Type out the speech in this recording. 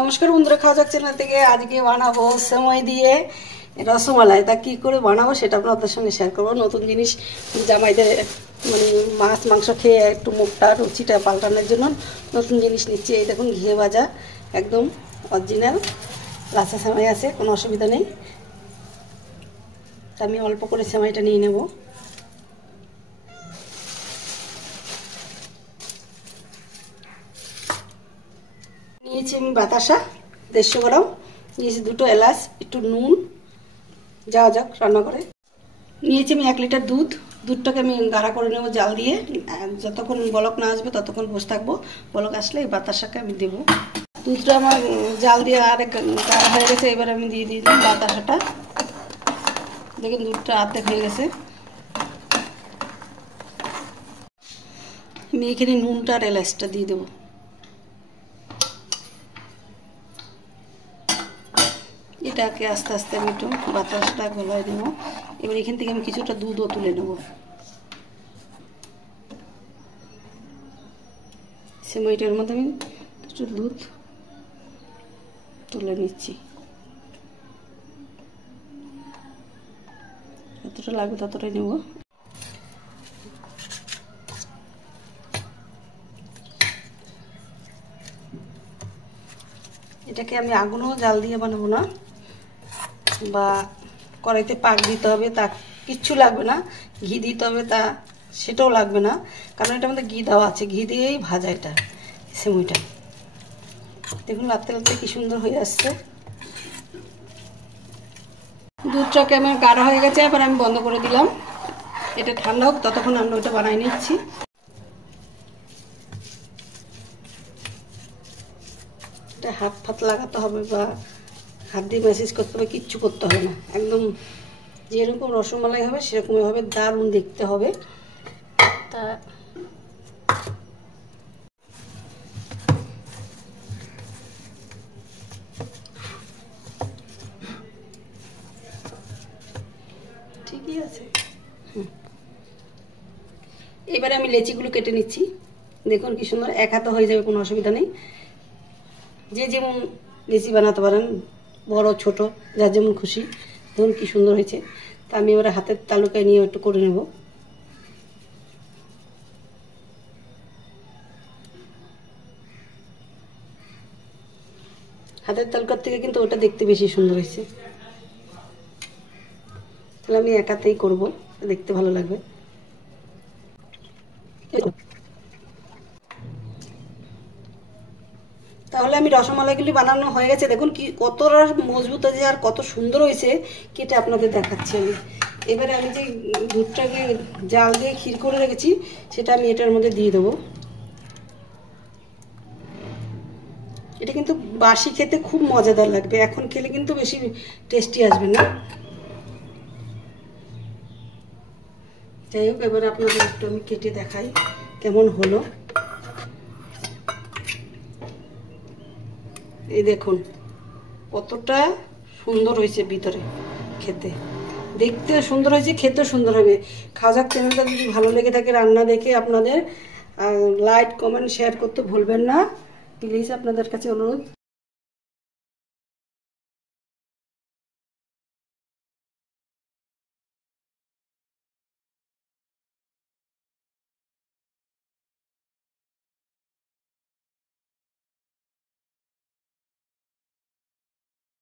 নমস্কার বন্ধুরা, খাওয়া যাক চ্যানেল থেকে আজকে বানাবো সেমাই দিয়ে রসমালাই। তা কী করে বানাবো সেটা আপনাদের সঙ্গে শেয়ার করবো। নতুন জিনিস জামাইদের মানে মাছ মাংস খেয়ে একটু মুখটা রুচিটা পাল্টানোর জন্য নতুন জিনিস নিচ্ছি। এই দেখুন, ঘিয়ে ভাজা একদম অরিজিনাল লাচা সেমাই আছে, কোনো অসুবিধা নেই। তা আমি অল্প করে সেমাইটা নিয়ে নেব। নিয়েছি আমি বাতাসা 150 গ্রাম, নিয়েছি 2টো এলাচ, একটু নুন, যাওয়া যাক রান্না করে। নিয়েছি আমি 1 লিটার দুধ। দুধটাকে আমি গাঢ়া করে নেব জাল দিয়ে। যতক্ষণ বলক না আসবে ততক্ষণ বসে থাকবো। বলক আসলে এই বাতাসাকে আমি দেবো। দুধটা আমার জাল দিয়ে আরেক গাঢ়া হয়ে গেছে। এবার আমি দিয়ে দিলাম বাতাসাটা। দেখুন দুধটা অর্ধেক হয়ে গেছে। আমি এখানে নুনটা আর এলাচটা দিয়ে দেবো। এটাকে আস্তে আস্তে আমি একটু বাতাসটা গলায় নেব। এবার এখান থেকে আমি কিছুটা দুধও তুলে নেব। সেমাইটার মধ্যে আমি একটু দুধ তুলে নিচ্ছি। যতটা লাগবে ততটাই নেব। এটাকে আমি আগুনও জাল দিয়ে বানাবো না, বা কড়াইতে পাক দিতে হবে তা কিচ্ছু লাগবে না। ঘি দিতে হবে তা সেটাও লাগবে না, কারণ এটার মধ্যে ঘি দেওয়া আছে। ঘি দিয়েই ভাজা এটা সেমাইটা। দেখুন লাতে লাতে কি সুন্দর হয়ে আসছে। দুধটাকে আমার গাঢ়া হয়ে গেছে। এবার আমি বন্ধ করে দিলাম। এটা ঠান্ডা হোক, ততক্ষণ আমরা ওটা বানাই নিচ্ছি। এটা হাত ফাত লাগাতে হবে বা হাত দিয়ে ম্যাসেজ করতে হবে, কিচ্ছু করতে হবে না। একদম যেরকম রসমালাই হবে সেরকমই হবে, দারুণ দেখতে হবে। তা ঠিকই আছে। এবারে আমি লেচিগুলো কেটে নিচ্ছি। দেখুন কি সুন্দর, এক হাতে হয়ে যাবে, কোনো অসুবিধা নেই। যে যেমন লেচি বানাতে পারেন, বড় ছোট যার যেমন খুশি। দেখুন কি সুন্দর হয়েছে। তা আমি এবারে হাতের তালুকায় নিয়ে একটু করে নেব। হাতের তালুকার থেকে কিন্তু ওটা দেখতে বেশি সুন্দর হয়েছে। তাহলে আমি একাতেই করব, দেখতে ভালো লাগবে। তাহলে আমি রসমালাইগুলি বানানো হয়ে গেছে। দেখুন কি কতটা মজবুত হয়েছে আর কত সুন্দর হয়েছে, কেটে আপনাদের দেখাচ্ছি আমি। এবারে আমি যে দুধটাকে জাল দিয়ে ক্ষীর করে রেখেছি সেটা আমি এটার মধ্যে দিয়ে দেবো। এটা কিন্তু বাসি খেতে খুব মজাদার লাগবে, এখন খেলে কিন্তু বেশি টেস্টি আসবে না। যাই হোক, এবারে আপনাদের একটু আমি কেটে দেখাই কেমন হলো। এই দেখুন কতটা সুন্দর হয়েছে, ভিতরে খেতে দেখতে সুন্দর হয়েছে, খেতে সুন্দর হবে। খাওয়া যাক চ্যানেলটা যদি ভালো লেগে থাকে রান্না দেখে আপনাদের লাইক কমেন্ট শেয়ার করতে ভুলবেন না, প্লিজ আপনাদের কাছে অনুরোধ।